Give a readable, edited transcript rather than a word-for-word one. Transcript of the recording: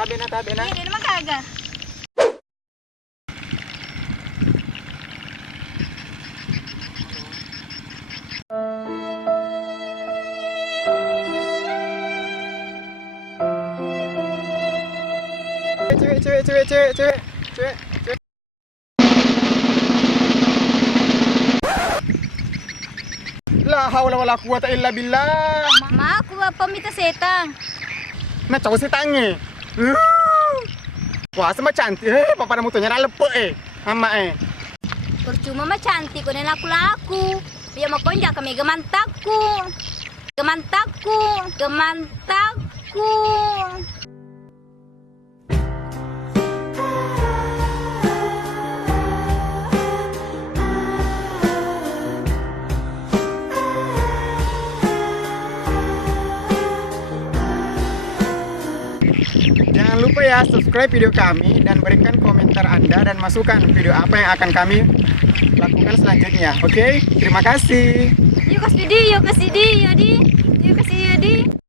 tabe na. Hindi naman kagak. Cewek. La haula wala quwata illa billah. Ma, aku pamita seta. Na cowok si tangi. Wah, sama cantik. Papa na motonya na lepek Ama Percuma mah cantik ko na laku-laku. Biar makonja kami gemantakku. Jangan lupa ya subscribe video kami dan berikan komentar Anda dan masukan video apa yang akan kami lakukan selanjutnya. Oke, terima kasih. Yuk kasih video di. Yuk kasih video di.